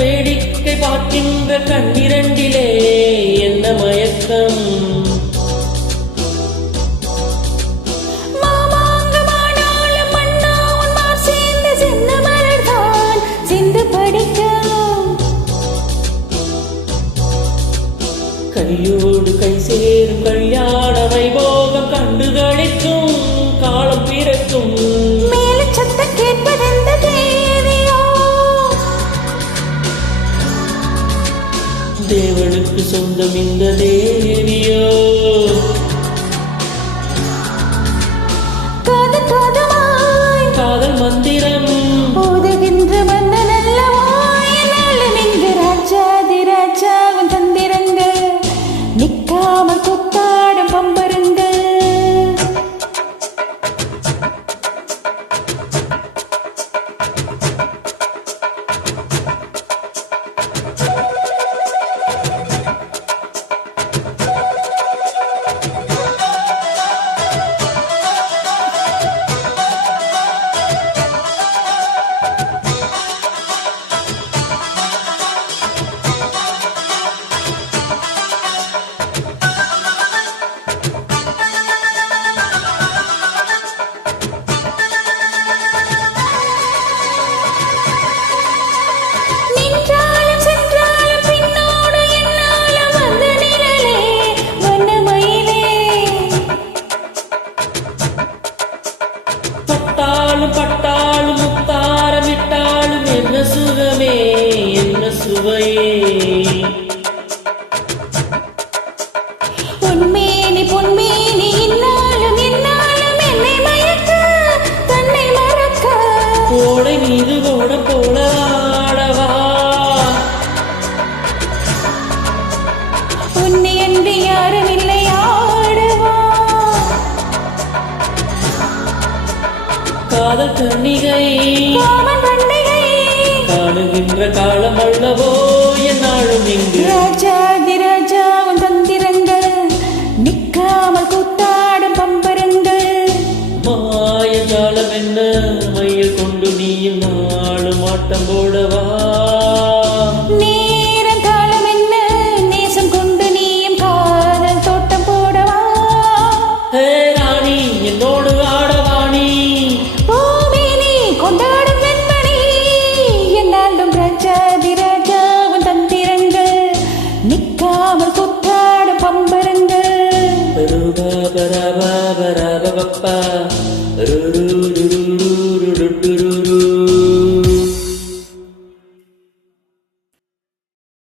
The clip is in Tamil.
வேடிக்கை பார்க்கின்ற கண்ணிரண்டிலே என்ன மயக்கம். கையோடு கை சேரும் கல்யாண வைபோகம் கண்டு களிக்கும் காலம் பிறக்கும். மேல சத்தம் கேட்பதெந்த தேவியோ, தேவனுக்கு சொந்தம் இந்த தேவியோ. காதல் காதமாய் காதல் மந்திரம் போதுகின்ற மன்னன் அல்லவா என்னாலும் இங்கு ராஜாதி ராஜாவின் தந்திரங்கள் நிற்காமல் குத்தாடும் பம்பருங்கள். பட்டாலும் முத்தாரமிட்டாலும் என்ன சுகமே என்ன சுவையே. பொன்மேனி பொன்மேனி இன்னாலும் இன்னாலும் என்னை மயக்க தன்னை மறக்க. கோடை மீது கோட போல ஆடவா, உன்னை என்று யாரும் இல்லை ஆடவா. காதல் கன்னிகை காமன் பண்டிகை காணுகின்ற காலம் அல்லவோ என்னாலும் இங்கு ராஜா